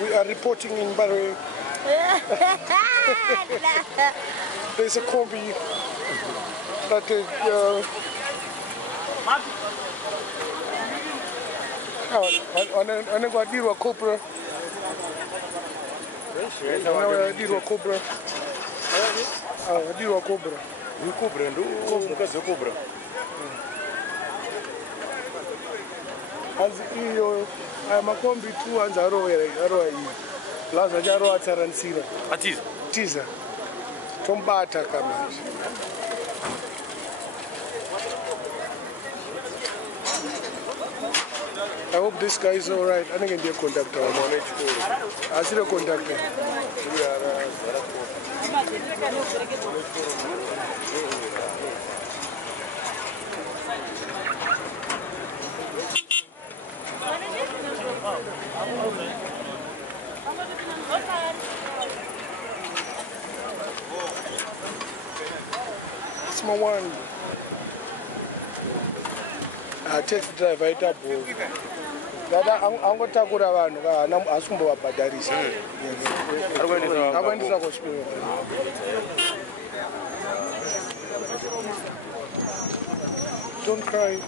We are reporting in Mbare. There's a combi that anadirwa cobra. Anadirwa cobra. Adirwa cobra. Ni cobra ndo mukazi cobra. As iyo makombi tu anza roa iyi. Laza jaro ataransira. Atiza. Tiza. Tombata kama. I hope this guy is all right. I think he's a conductor. I see the conductor. It's my one. Taxi driver ita bo. Dada angotakura vanhu kana asumbovabhadharisa. Akuendesa kuchipiro. Don't cry.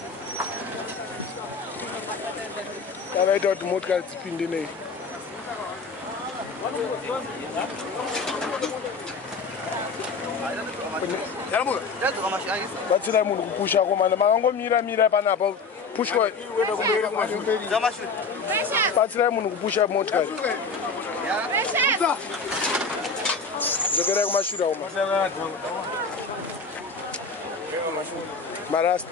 Davaita kuti motikari dzipinde nei. Batsirai munhu kupusha komana makangomira panapa pushwa. Batsirai munhu kupusha motikari. Zokerai kumashure uma. Marasta.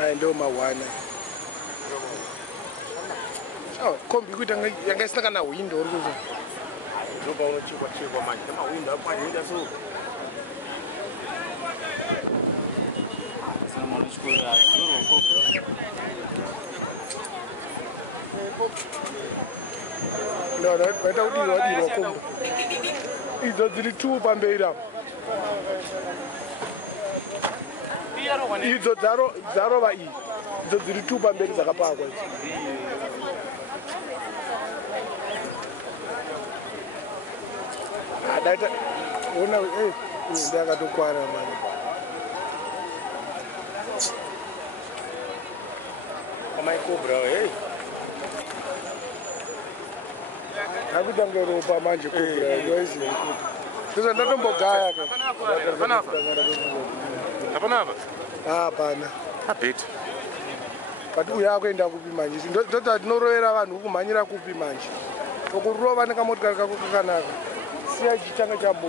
I know my one. Oh, come be good and I guess not gonna window. No bone to what my window, my window. No, that without you, it's the two Bambera. It's Zarova E. The two Bambera Zakapa. That when I got to quarter money. My cobra, eh? I would not go over magic cobra. There's another guy. Ah, Bana. A bit. But we are going to be managed. Don't that no royal who manira could be managed. Okurova and Kamotka Kakana. See Ajita Jambo.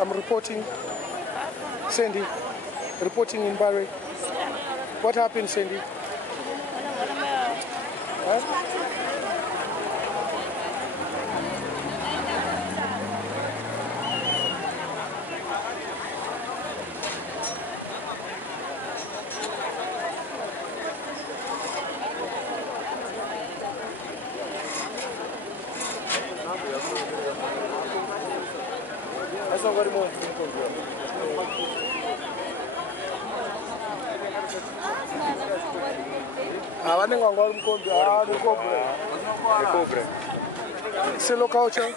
I'm reporting. Sandy, reporting in Mbare. What happened, Sandy? Huh? That's not very much. Selo culture.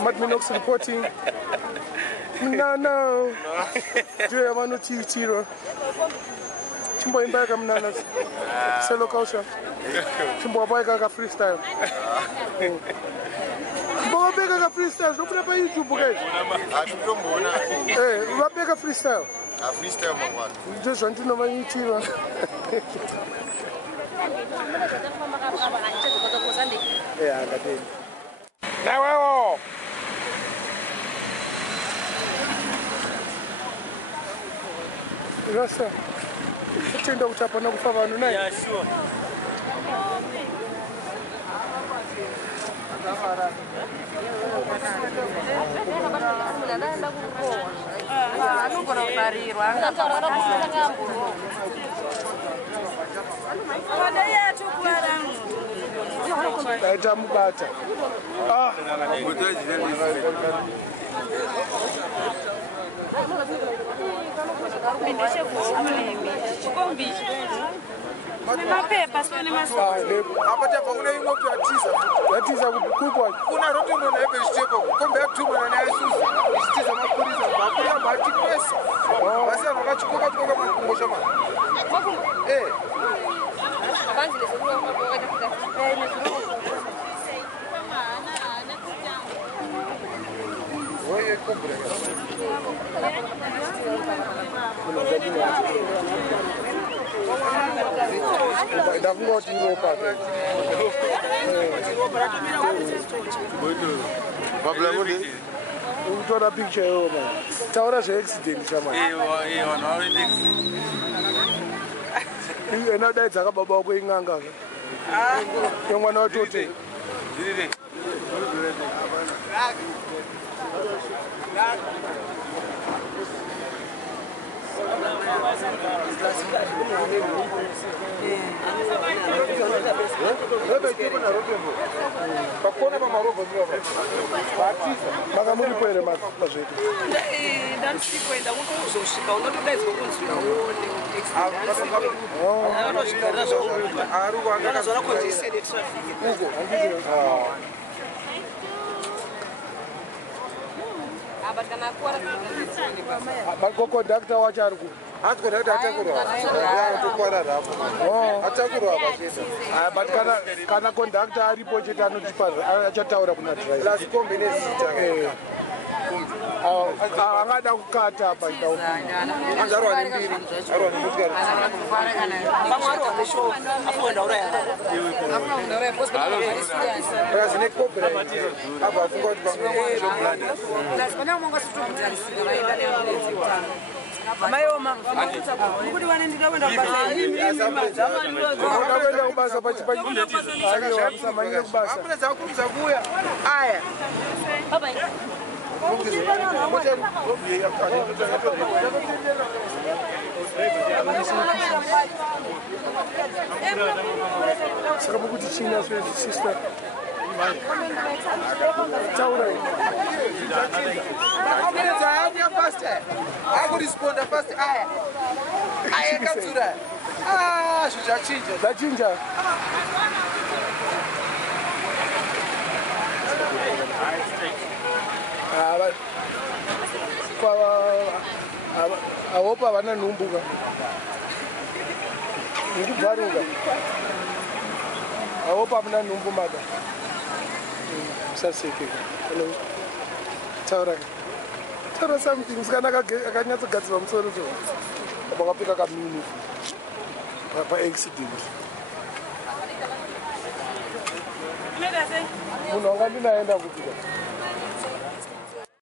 Madminox reporting. No. Do you want to Tiro? Chimbo in Bergam Nanas. Selo culture. Chimbo Boyga freestyle. Bega freestyle. Don't prepare you to Bugage. Hey, Rabega freestyle. A freestyle, my just want to know when you Tiro. Yeah, I got it. Now, Rasta, turn down chapa na kufa tonight. Yeah, sure. Mubata. Mapepa soni masoni. Apata pauna imwe kutatiza. Yatiza kupwa. Kuna rotondo na vegetable. Kombe yatumana na Yesusi. Isitiza mapuriza. Bakuya bati pesa. Basi anakachikoka tukoka makungo shama. Banzi lezo kwa wakati kutaka. Oye, compre. Ndakungoti ropa. Bablamudi. Utora picture yo man. Taura zve accident chama. Vanhu vaende Ena daidza kababa wako inganga. Yomwana watote. Pakona pamarobha Makamuripoere mazvetu. Ndandisikwenda kutozosvika unotodaidzwa kunzi unoneaanozikarira konzesere trafiki Kondakta wacho ari ku. But kana kondakta aripo chete anotipa achataura kuna driver. Angada kukata apa Mayoma, kuti vanendira kwenda kubasa kubasa aya saka mukuti china sister taura akurisponda fast aya kadzura zvachinja avopa havana nhumbuka ndikubvaruka avopa hamuna nhumbu mada musaseke taura something sikana akanyatsogadzirwa musoro so vakapfeka kamini paaccident munhu wanga ndinaenda kupika